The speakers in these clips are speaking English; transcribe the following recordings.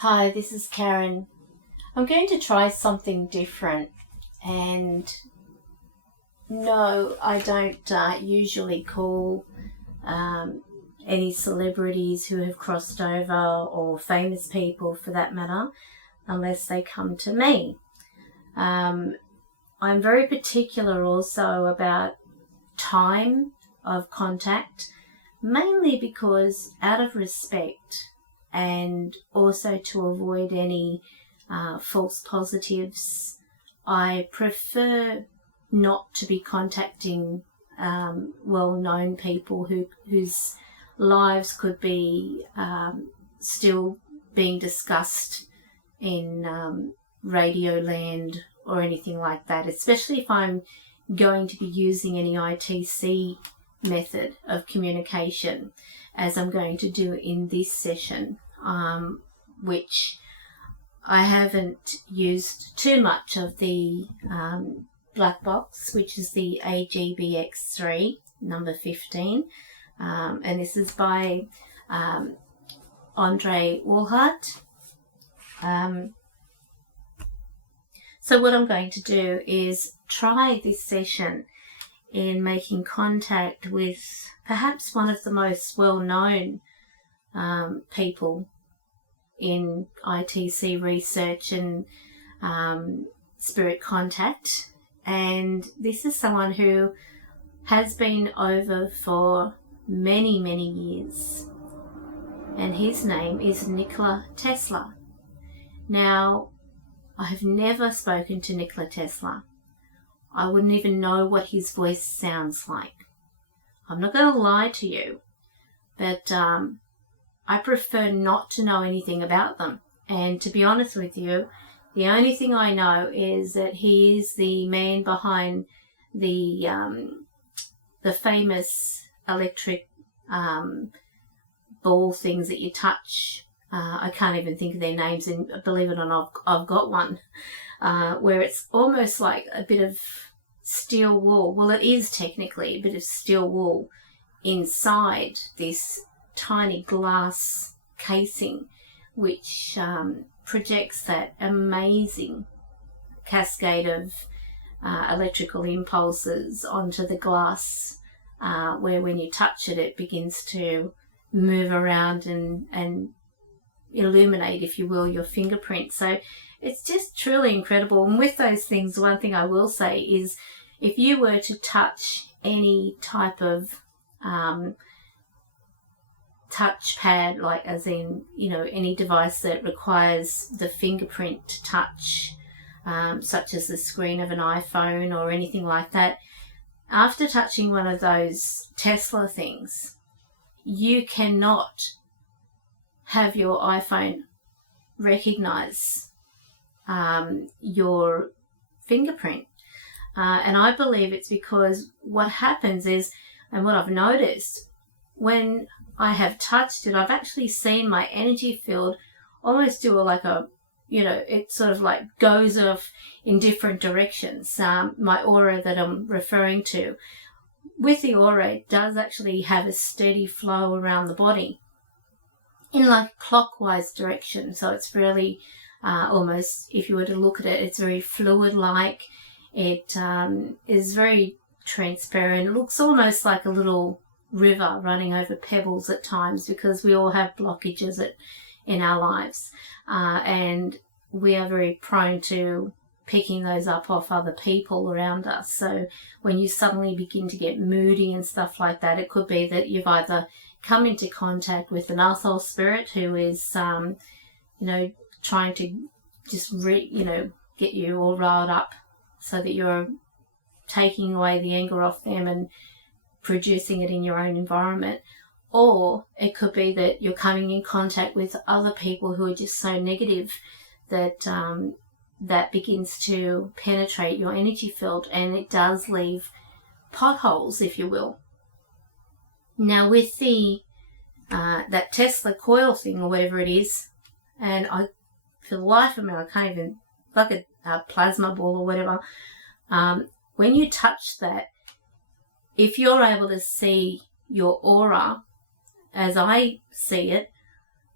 Hi, this is Karen. I'm going to try something different, and no, I don't usually call any celebrities who have crossed over, or famous people for that matter, unless they come to me. I'm very particular also about time of contact, mainly because out of respect and also to avoid any false positives, I prefer not to be contacting well-known people whose lives could be still being discussed in radio land or anything like that, especially if I'm going to be using any ITC method of communication, as I'm going to do in this session, which I haven't used too much of the black box, which is the AGBX3 number 15, and this is by Andre Woolhart. So what I'm going to do is try this session in making contact with perhaps one of the most well-known people in ITC research and spirit contact. And this is someone who has been over for many, many years. And his name is Nikola Tesla. Now, I have never spoken to Nikola Tesla. I wouldn't even know what his voice sounds like. I'm not going to lie to you, but I prefer not to know anything about them. And to be honest with you, the only thing I know is that he is the man behind the famous electric ball things that you touch. I can't even think of their names, and believe it or not, I've got one. Where it's almost like a bit of steel wool. Well, it is technically a bit of steel wool inside this tiny glass casing, which projects that amazing cascade of electrical impulses onto the glass, where when you touch it, it begins to move around and illuminate, if you will, your fingerprint. So it's just truly incredible. And with those things, one thing I will say is, if you were to touch any type of touchpad, like as in, any device that requires the fingerprint touch, such as the screen of an iPhone or anything like that, after touching one of those Tesla things, you cannot have your iPhone recognize your fingerprint. And I believe it's because what happens is, and what I've noticed, when I have touched it, I've actually seen my energy field almost do it sort of like goes off in different directions. My aura that I'm referring to, with the aura, it does actually have a steady flow around the body in like clockwise direction. So it's really almost, if you were to look at it, it's very fluid-like. It is very transparent. It looks almost like a little river running over pebbles at times, because we all have blockages in our lives, and we are very prone to picking those up off other people around us. So when you suddenly begin to get moody and stuff like that, it could be that you've either come into contact with an Athol spirit who is trying to just get you all riled up, so that you're taking away the anger off them and producing it in your own environment. Or it could be that you're coming in contact with other people who are just so negative that that begins to penetrate your energy field, and it does leave potholes, if you will. Now with the that Tesla coil thing, or whatever it is, and for the life of me, I can't even, like a plasma ball or whatever, when you touch that, if you're able to see your aura as I see it,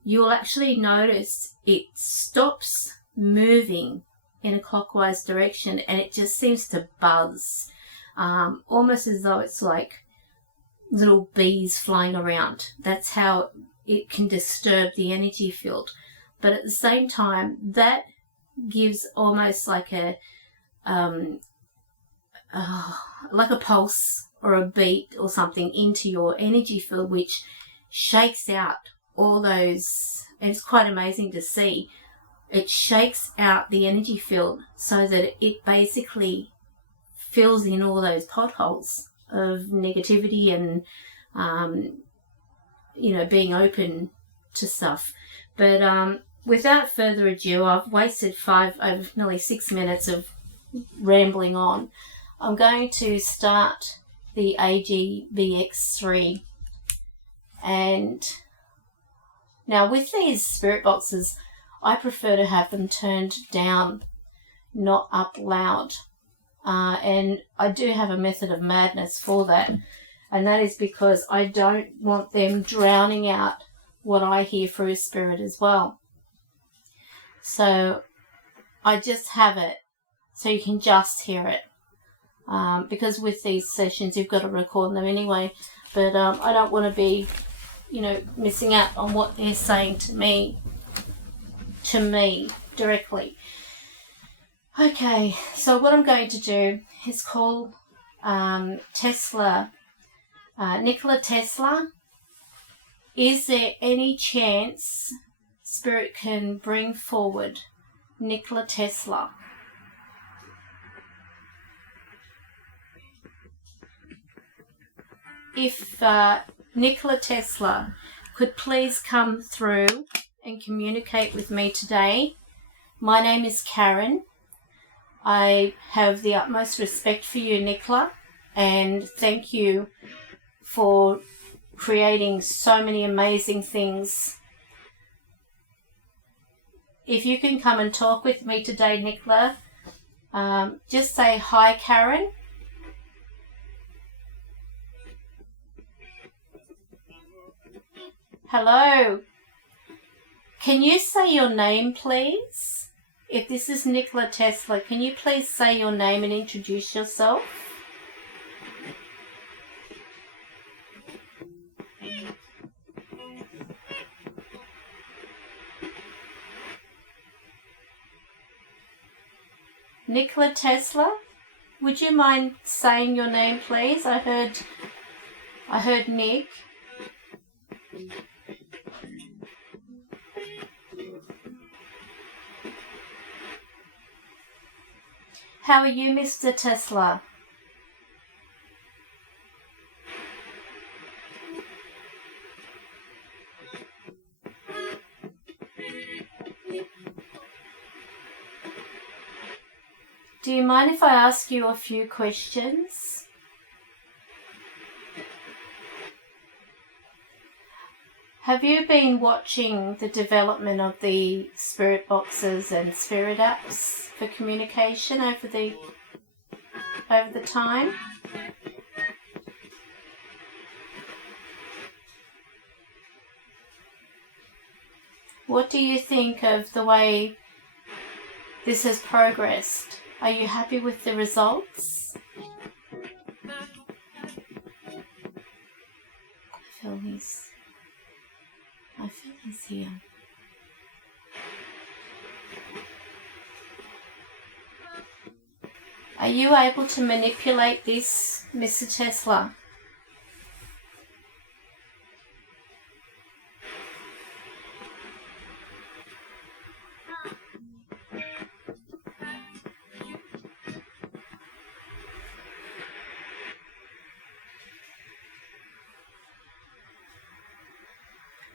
you'll actually notice it stops moving in a clockwise direction and it just seems to buzz, almost as though it's like little bees flying around. That's how it can disturb the energy field. But at the same time, that gives almost like a pulse or a beat or something into your energy field, which shakes out all those, and it's quite amazing to see. It shakes out the energy field so that it basically fills in all those potholes of negativity and, being open to stuff. But without further ado, I've wasted nearly 6 minutes of rambling on. I'm going to start the AGBX3. And now with these spirit boxes, I prefer to have them turned down, not up loud. And I do have a method of madness for that. And that is because I don't want them drowning out what I hear through spirit as well. So I just have it so you can just hear it. Because with these sessions, you've got to record them anyway. But I don't want to be, missing out on what they're saying to me directly. Okay, so what I'm going to do is call Nikola Tesla. Is there any chance Spirit can bring forward Nikola Tesla? If Nikola Tesla could please come through and communicate with me today. My name is Karen. I have the utmost respect for you, Nikola, and thank you for creating so many amazing things. If you can come and talk with me today, Nikola, just say hi, Karen. Hello. Can you say your name, please? If this is Nikola Tesla, can you please say your name and introduce yourself? Nikola Tesla, would you mind saying your name, please? I heard Nick. How are you, Mr. Tesla? Do you mind if I ask you a few questions? Have you been watching the development of the spirit boxes and spirit apps for communication over the time? What do you think of the way this has progressed? Are you happy with the results? I feel he's here. Are you able to manipulate this, Mr. Tesla?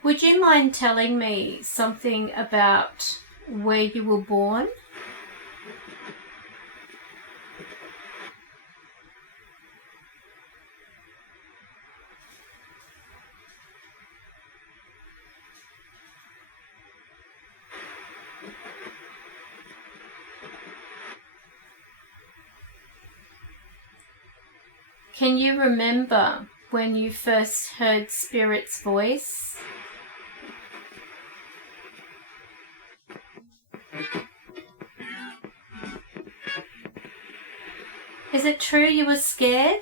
Would you mind telling me something about where you were born? Can you remember when you first heard Spirit's voice? Is it true you were scared?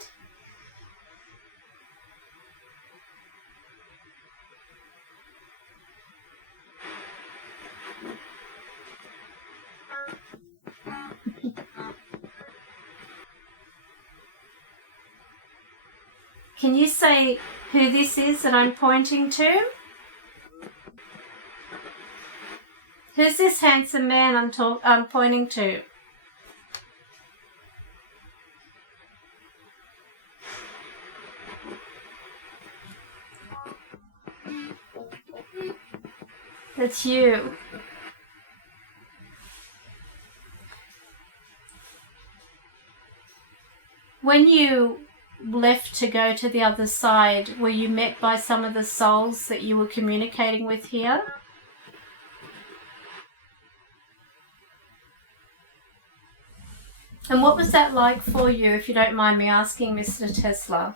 Can you say who this is that I'm pointing to? Who's this handsome man I'm pointing to? That's you. When you left to go to the other side, were you met by some of the souls that you were communicating with here? And what was that like for you, if you don't mind me asking, Mr. Tesla?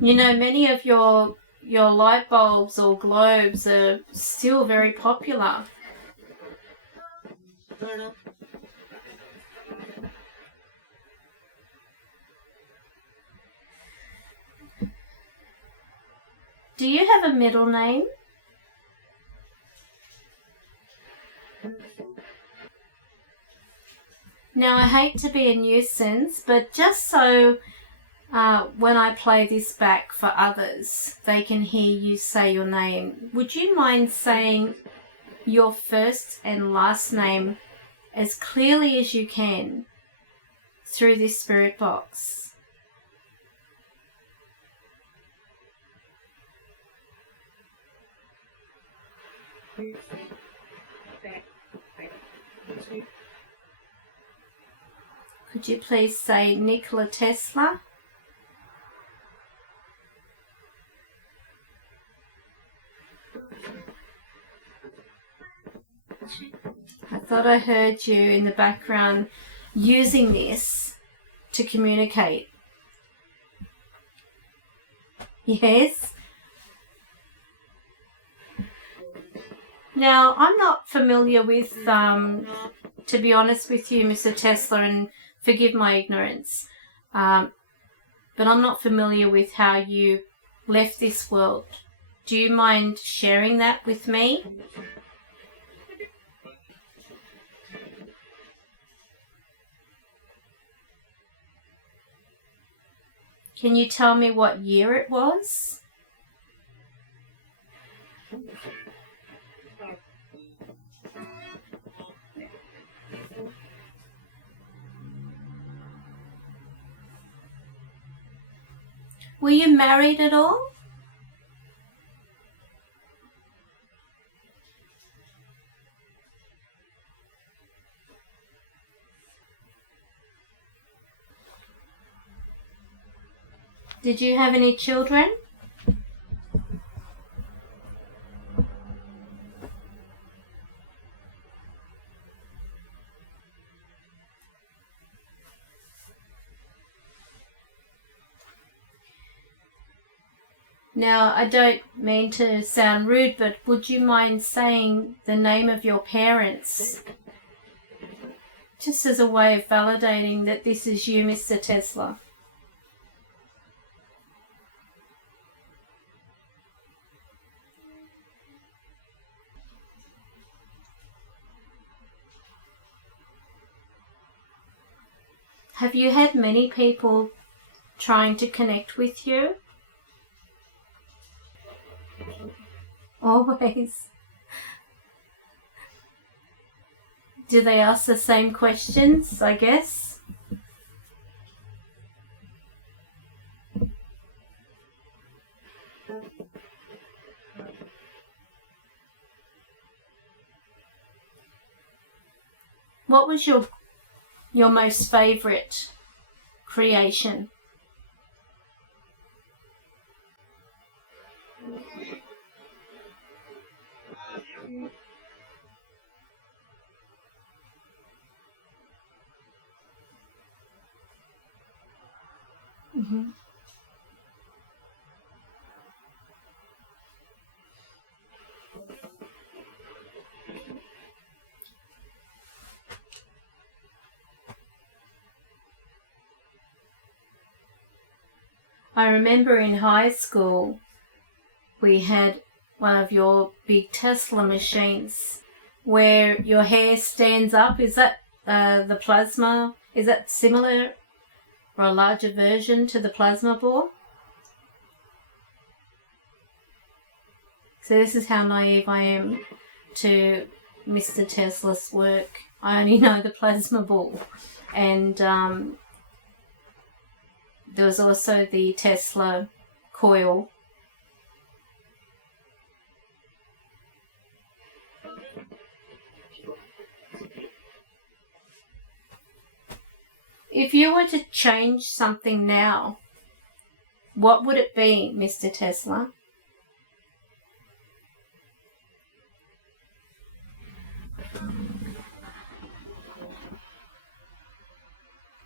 You know, many of your light bulbs or globes are still very popular. Do you have a middle name? Now, I hate to be a nuisance, but just so when I play this back for others, they can hear you say your name, would you mind saying your first and last name as clearly as you can through this spirit box? Could you please say Nikola Tesla? I thought I heard you in the background using this to communicate. Yes? Now, I'm not familiar with, to be honest with you, Mr. Tesla, and forgive my ignorance, but I'm not familiar with how you left this world. Do you mind sharing that with me? Can you tell me what year it was? Were you married at all? Did you have any children? Now, I don't mean to sound rude, but would you mind saying the name of your parents? Just as a way of validating that this is you, Mr. Tesla. Have you had many people trying to connect with you? Always. Do they ask the same questions, I guess? What was your most favorite creation? Mm-hmm. I remember in high school we had one of your big Tesla machines where your hair stands up. Is that the plasma? Is that similar or a larger version to the plasma ball? So this is how naive I am to Mr. Tesla's work. I only know the plasma ball. And there was also the Tesla coil. If you were to change something now, what would it be, Mr. Tesla?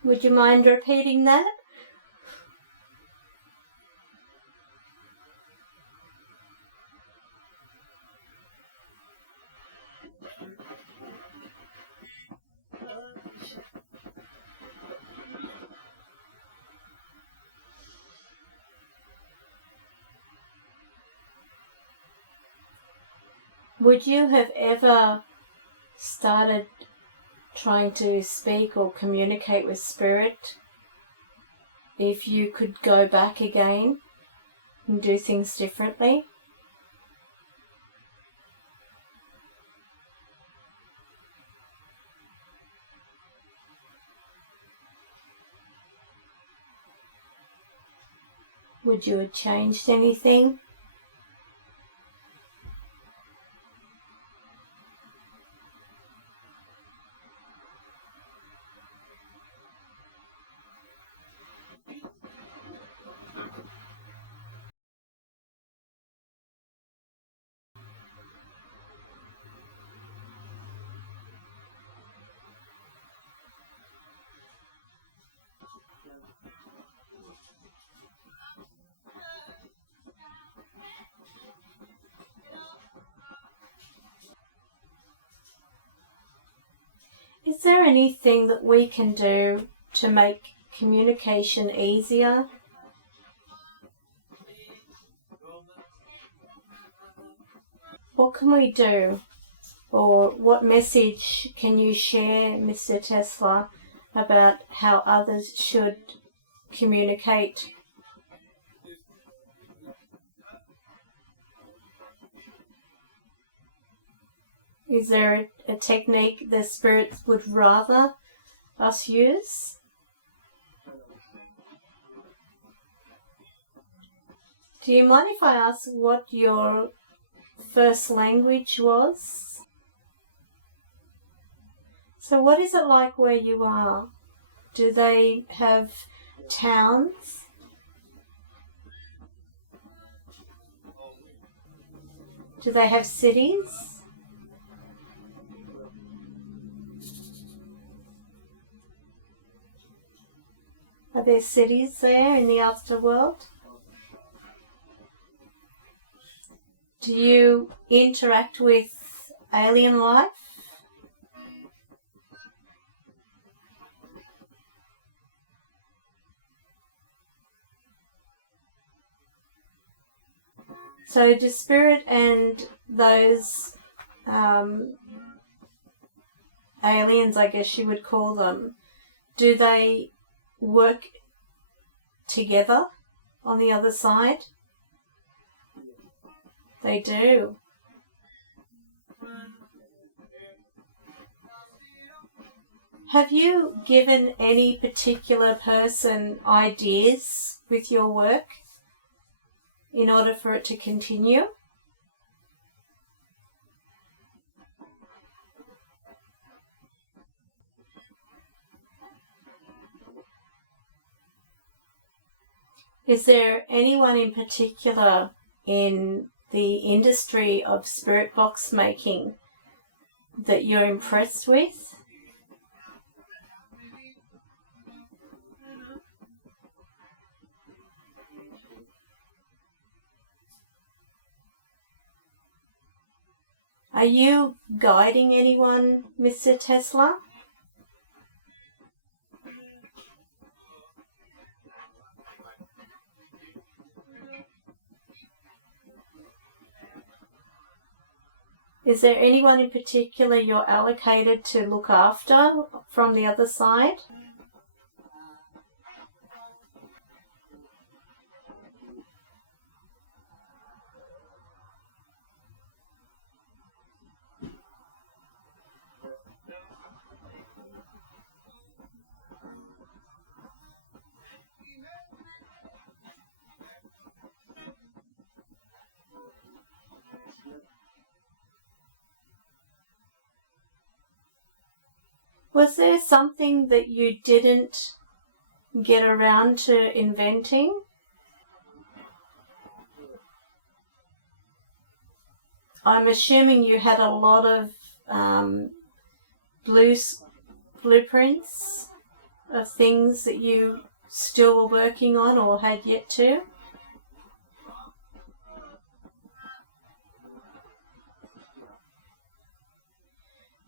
Would you mind repeating that? Would you have ever started trying to speak or communicate with spirit if you could go back again and do things differently? Would you have changed anything? Is there anything that we can do to make communication easier? What can we do? Or what message can you share, Mr. Tesla, about how others should communicate? Is there a technique the spirits would rather us use? Do you mind if I ask what your first language was? So what is it like where you are? Do they have towns? Do they have cities? Are there cities there in the afterworld? Do you interact with alien life? So do spirit and those aliens, I guess you would call them, do they work together on the other side? They do. Have you given any particular person ideas with your work in order for it to continue? Is there anyone in particular in the industry of spirit box making that you're impressed with? Are you guiding anyone, Mr. Tesla? Is there anyone in particular you're allocated to look after from the other side? Was there something that you didn't get around to inventing? I'm assuming you had a lot of blueprints of things that you still were working on or had yet to.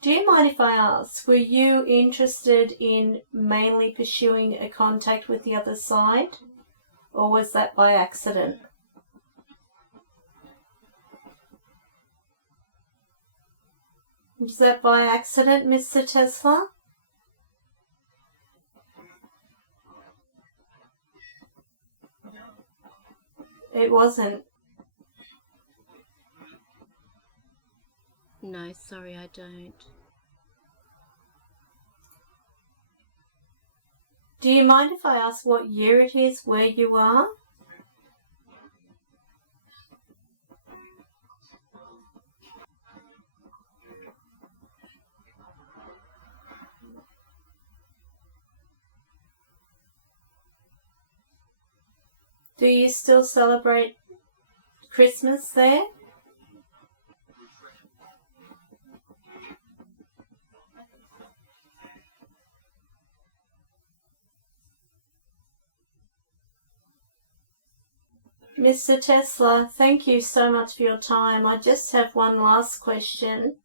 Do you mind if I ask, were you interested in mainly pursuing a contact with the other side, or was that by accident? Was that by accident, Mr. Tesla? It wasn't. No, sorry, I don't. Do you mind if I ask what year it is where you are? Do you still celebrate Christmas there? Mr. Tesla, thank you so much for your time. I just have one last question.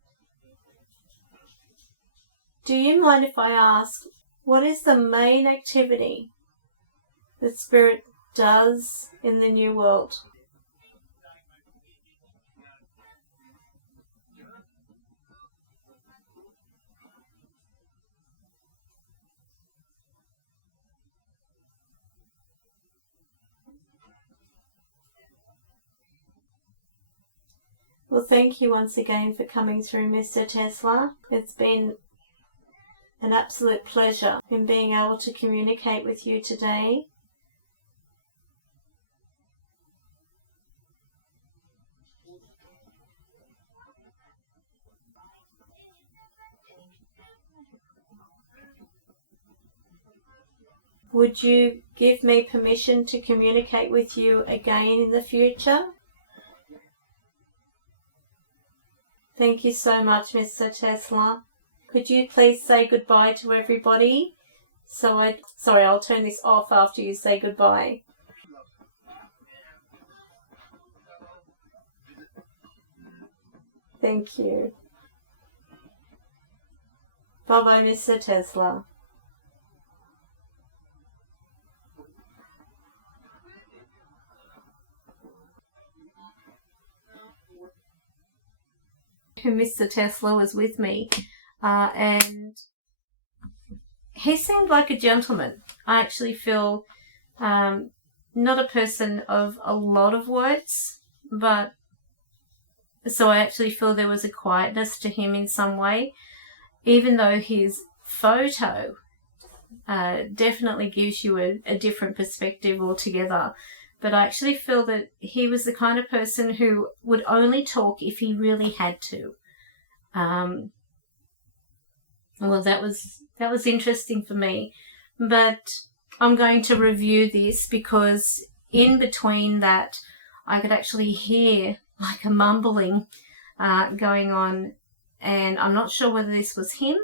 Do you mind if I ask, what is the main activity that Spirit does in the New World? Well, thank you once again for coming through, Mr. Tesla. It's been an absolute pleasure in being able to communicate with you today. Would you give me permission to communicate with you again in the future? Thank you so much, Mr. Tesla. Could you please say goodbye to everybody? Sorry, I'll turn this off after you say goodbye. Thank you. Bye-bye, Mr. Tesla. Mr. Tesla was with me, and he seemed like a gentleman. I actually feel not a person of a lot of words, but so I actually feel there was a quietness to him in some way, even though his photo definitely gives you a different perspective altogether. But I actually feel that he was the kind of person who would only talk if he really had to. Well, that was interesting for me. But I'm going to review this because in between that, I could actually hear like a mumbling going on. And I'm not sure whether this was him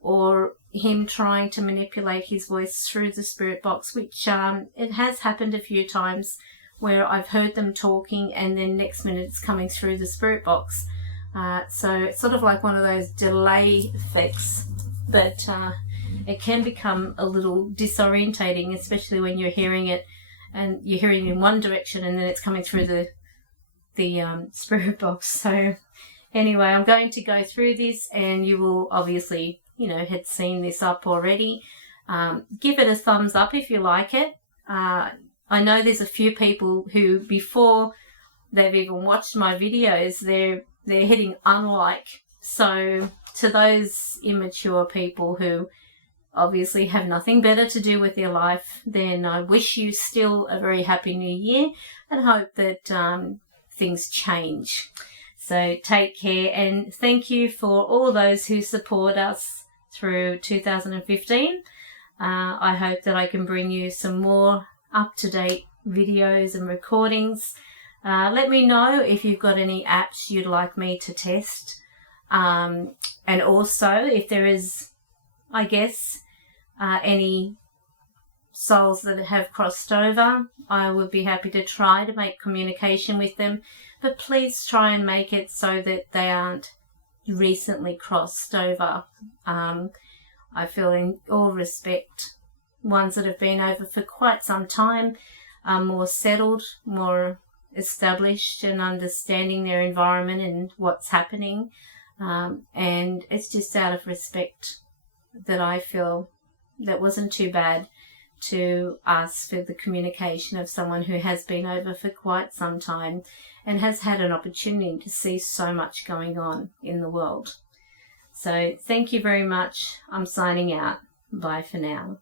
or him trying to manipulate his voice through the spirit box, which it has happened a few times where I've heard them talking and then next minute it's coming through the spirit box. So it's sort of like one of those delay effects, but it can become a little disorientating, especially when you're hearing it and you're hearing it in one direction and then it's coming through the spirit box. So Anyway, I'm going to go through this, and you will obviously, had seen this up already. Give it a thumbs up if you like it. I know there's a few people who, before they've even watched my videos, they're hitting unlike. So to those immature people who obviously have nothing better to do with their life, then I wish you still a very happy new year and hope that things change. So take care, and thank you for all those who support us through 2015. I hope that I can bring you some more up-to-date videos and recordings. Let me know if you've got any apps you'd like me to test. And also, if there is, I guess, any souls that have crossed over, I would be happy to try to make communication with them. But please try and make it so that they aren't recently crossed over. I feel, in all respect, ones that have been over for quite some time are more settled, more established and understanding their environment and what's happening. And it's just out of respect that I feel that wasn't too bad to ask for the communication of someone who has been over for quite some time and has had an opportunity to see so much going on in the world. So thank you very much. I'm signing out. Bye for now.